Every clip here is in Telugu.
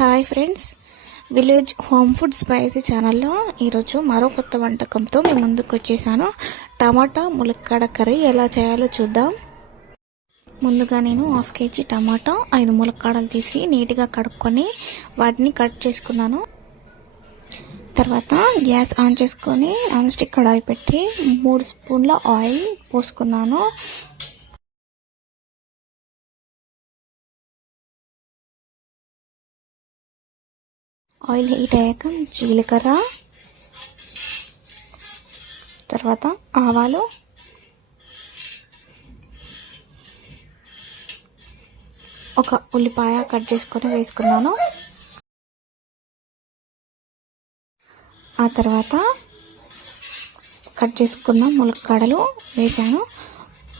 Hi friends, village home food spicy ఛానల్లో ఈరోజు మరో కొత్త వంటకంతో మేము ముందుకు వచ్చేసాను. టమాటా ములక్కాడ కర్రీ ఎలా చేయాలో చూద్దాం. ముందుగా నేను 1/2 kg టమాటా 5 ములక్కాడలు తీసి నీట్గా కడుక్కొని వాటిని కట్ చేసుకున్నాను. తర్వాత గ్యాస్ ఆన్ చేసుకొని నాన్ స్టిక్ కడాయి పెట్టి 3 స్పూన్ల ఆయిల్ పోసుకున్నాను. ఆయిల్ హీట్ అయ్యాక జీలకర్ర, తర్వాత ఆవాలు, ఒక ఉల్లిపాయ కట్ చేసుకొని వేసుకున్నాను. ఆ తర్వాత కట్ చేసుకున్న ములక్కాడలు వేసాను.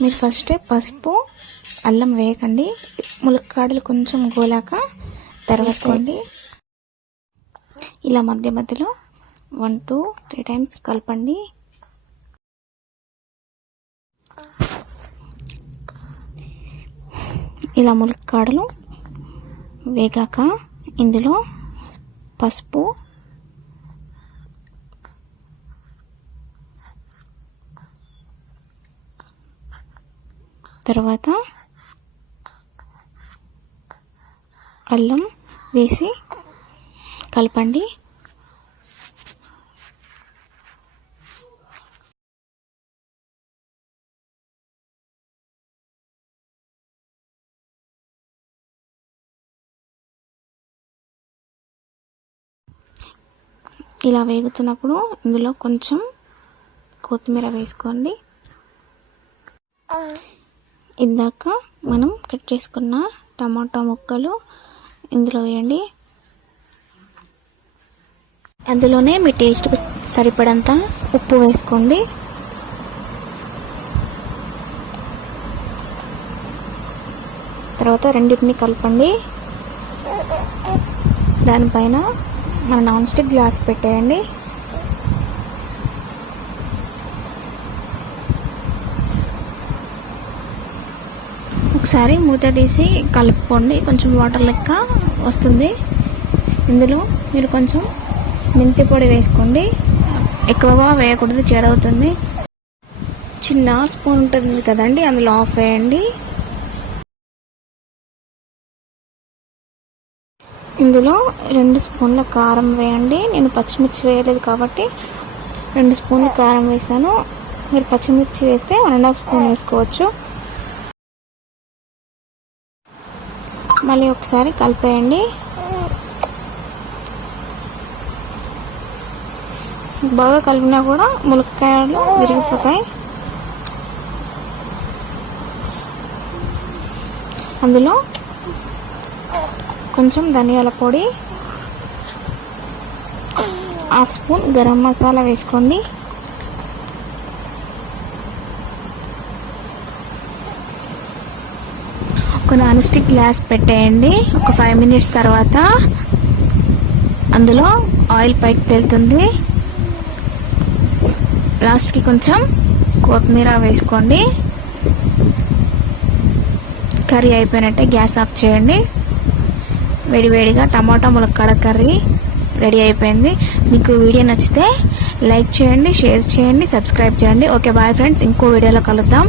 మీరు ఫస్టే పసుపు, అల్లం వేయకండి. ములక్కాడలు కొంచెం గోలాక తర్వాసుకోండి. ఇలా మధ్య మధ్యలో 1 to 3 times కలపండి. ఇలా ములక్కాడలు వేగాక ఇందులో పసుపు, తర్వాత అల్లం వేసి కలపండి. ఇలా వేగుతున్నప్పుడు ఇందులో కొంచెం కొత్తిమీర వేసుకోండి. ఇందాక మనం కట్ చేసుకున్న టమాటా ముక్కలు ఇందులో వేయండి. అందులోనే మీ టేస్ట్కి సరిపడంత ఉప్పు వేసుకోండి. తర్వాత రెండింటిని కలపండి. దానిపైన మన నాన్ స్టిక్ గ్లాస్ పెట్టేయండి. ఒకసారి మూత తీసి కలుపుకోండి. కొంచెం వాటర్ లెక్క వస్తుంది. ఇందులో మీరు కొంచెం మెంతి పొడి వేసుకోండి. ఎక్కువగా వేయకూడదు, చేదవుతుంది. చిన్న స్పూన్ ఉంటుంది కదండి, అందులో ఆఫ్ వేయండి. ఇందులో 2 స్పూన్ల కారం వేయండి. నేను పచ్చిమిర్చి వేయలేదు కాబట్టి 2 స్పూన్ల కారం వేసాను. మీరు పచ్చిమిర్చి వేస్తే 1.5 స్పూన్ వేసుకోవచ్చు. మళ్ళీ ఒకసారి కలిపేయండి. బాగా కలిపినా కూడా ములక్కాయలు విరిగిపోతాయి. అందులో కొంచెం ధనియాల పొడి, 1/2 స్పూన్ గరం మసాలా వేసుకోండి. ఒక నాన్ స్టిక్ గ్లాస్ పెట్టేయండి. ఒక 5 minutes తర్వాత అందులో ఆయిల్ పైకి తేలుతుంది. లాస్ట్కి కొంచెం కొత్తిమీర వేసుకోండి. కర్రీ అయిపోయినట్టే గ్యాస్ ఆఫ్ చేయండి. వేడివేడిగా టమాటా ములక్కాడ కర్రీ రెడీ అయిపోయింది. మీకు వీడియో నచ్చితే లైక్ చేయండి, షేర్ చేయండి, సబ్స్క్రైబ్ చేయండి. Okay, bye friends. ఇంకో వీడియోలో కలుద్దాం.